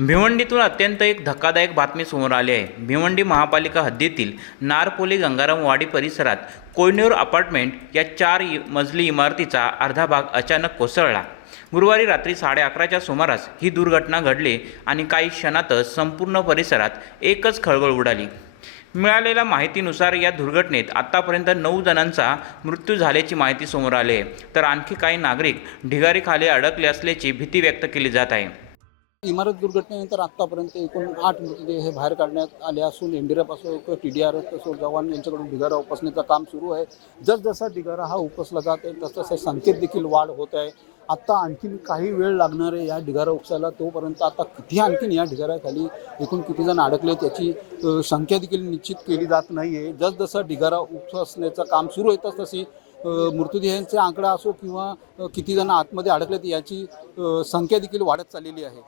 भिवंडीतून अत्यंत एक धक्कादायक बातमी समोर आली आहे। भिवंडी महापालिका हद्दीतील नारपोली गंगाराम वाडी परिसरात कोयनूर अपार्टमेंट या 4 मजली इमारतीचा अर्धा भाग अचानक कोसळला। गुरुवारी रात्री 11:30च्या सुमारास ही दुर्घटना घडली आणि काही क्षणातच संपूर्ण परिसरात एकच खळबळ उडाली। मिळालेल्या माहितीनुसार या दुर्घटनेत आतापर्यंत 9 जणांचा मृत्यू झाल्याची माहिती समोर आली आहे, तर आणखी काही नागरिक ढिगारीखाली अडकले असल्याची भीती व्यक्त केली जात आहे। इमारत दुर्घटनेनंतर आतापर्यंत एकूण 8 मृतदेह हे बाहेर काढण्यात आले असून एनडीआरएफ असो किंवा TDRF असो जवान यांच्याकडून ढिगारा उपसण्याचं काम सुरू आहे। जसजसा ढिगारा हा उपसला जात आहे तसतसे संख्येत देखील वाढ होत आहे। आता आणखीन काही वेळ लागणार आहे या ढिगारा उपसायला, तोपर्यंत आता किती आणखीन या ढिगाऱ्याखाली एकूण किती जण अडकले त्याची संख्या देखील निश्चित केली जात नाही आहे। जसजसा ढिगारा उपसण्याचं काम सुरू आहे तसतशी मृतदेहांचा आकडा असो किंवा किती जण आतमध्ये अडकलेत याची संख्या देखील वाढत चाललेली आहे।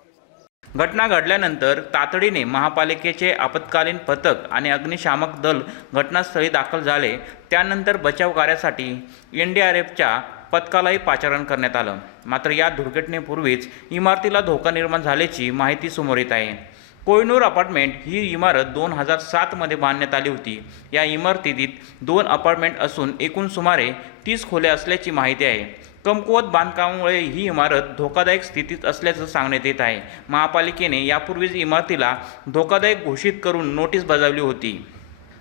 घटना घडल्यानंतर तातडीने महापालिकेचे आपत्कालीन पथक आणि अग्निशामक दल घटनास्थळी दाखल झाले। त्यानंतर बचाव कार्यासाठी NDRFच्या पथकालाही पाचारण करण्यात आलं। मात्र या दुर्घटनेपूर्वीच इमारतीला धोका निर्माण झाल्याची माहिती समोर येत आहे। कोयनूर अपार्टमेंट ही इमारत 2007 मध्ये बांधण्यात आली होती। या इमारतीत 2 अपार्टमेंट असून एकूण सुमारे 30 खोल्या असल्याची माहिती आहे। कमकुवत बांधकामामुळे ही इमारत धोकादायक स्थितीत असल्याचं सांगण्यात येत आहे। महापालिकेने यापूर्वीच इमारतीला धोकादायक घोषित करून नोटीस बजावली होती।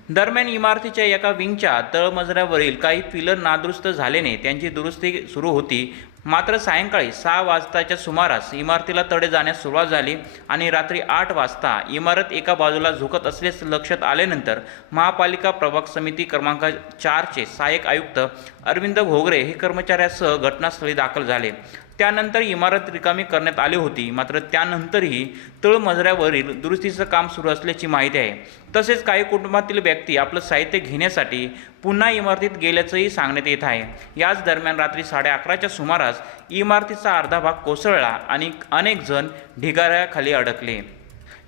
दरम्यान इमारतीच्या एका विंगच्या तळमजल्यावरील काही पिलर नादुरुस्त झाल्याने त्यांची दुरुस्ती सुरू होती। मात्र सायंकाळी 6 वाजताच्या सुमारास इमारतीला तडे जाण्यास सुरुवात झाली आणि रात्री 8 वाजता इमारत एका बाजूला झुकत असल्याचे लक्षात आल्यानंतर महापालिका प्रभाग समिती क्रमांक 4चे सहाय्यक आयुक्त अरविंद घोगरे हे कर्मचाऱ्यासह घटनास्थळी दाखल झाले। त्यानंतर इमारत रिकामी करण्यात आली होती। मात्र त्यानंतरही तळमजल्यावरील दुरुस्तीचं काम सुरू असल्याची माहिती आहे। तसेच काही कुटुंबातील व्यक्ती आपलं साहित्य घेण्यासाठी पुन्हा इमारतीत गेल्याचंही सांगण्यात येत आहे। याच दरम्यान रात्री 11:30च्या सुमारास इमारतीचा अर्धा भाग कोसळला आणि अनेक जण ढिगाऱ्याखाली अडकले।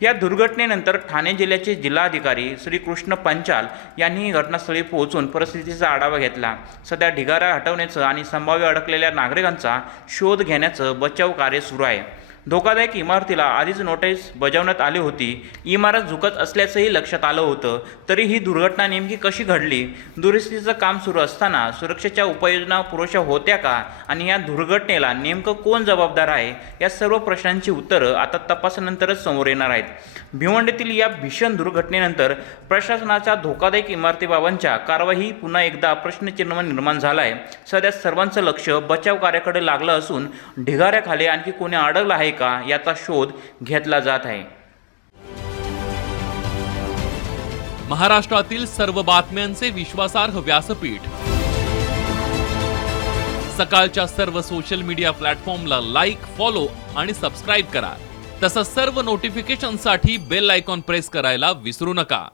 या दुर्घटनेनंतर ठाणे जिल्ह्याचे जिल्हाधिकारी श्री कृष्ण पंचाल यांनी घटनास्थळी पोहोचून परिस्थितीचा आढावा घेतला। सध्या ढिगारा हटवण्याचं आणि संभाव्य अडकलेल्या नागरिकांचा शोध घेण्याचं बचाव कार्य सुरू आहे। धोकादायक इमारतीला आधीच नोटीस बजावण्यात आली होती। इमारत झुकत असल्याचंही लक्षात आलं होतं, तरी ही दुर्घटना नेमकी कशी घडली? दुरुस्तीचं काम सुरू असताना सुरक्षेच्या उपाययोजना पुरेशा होत्या का? आणि या दुर्घटनेला नेमकं कोण जबाबदार आहे? या सर्व प्रश्नांची उत्तरं आता तपासानंतरच समोर येणार आहेत। भिवंडीतील या भीषण दुर्घटनेनंतर प्रशासनाच्या धोकादायक इमारतीबाबतच्या कारवाई पुन्हा एकदा प्रश्नचिन्ह निर्माण झालं आहे। सध्या सर्वांचं लक्ष बचाव कार्याकडे लागलं असून ढिगाऱ्याखाली आणखी कोणी अडकलं आहे का याचा शोध घेतला जात आहे। महाराष्ट्रातील सर्व बातम्यांचे विश्वासार्ह व्यासपीठ सकाळच्या सर्व सोशल मीडिया प्लॅटफॉर्मला लाईक, फॉलो आणि सबस्क्राईब करा। तसंच सर्व नोटिफिकेशनसाठी बेल आयकॉन प्रेस करायला विसरू नका।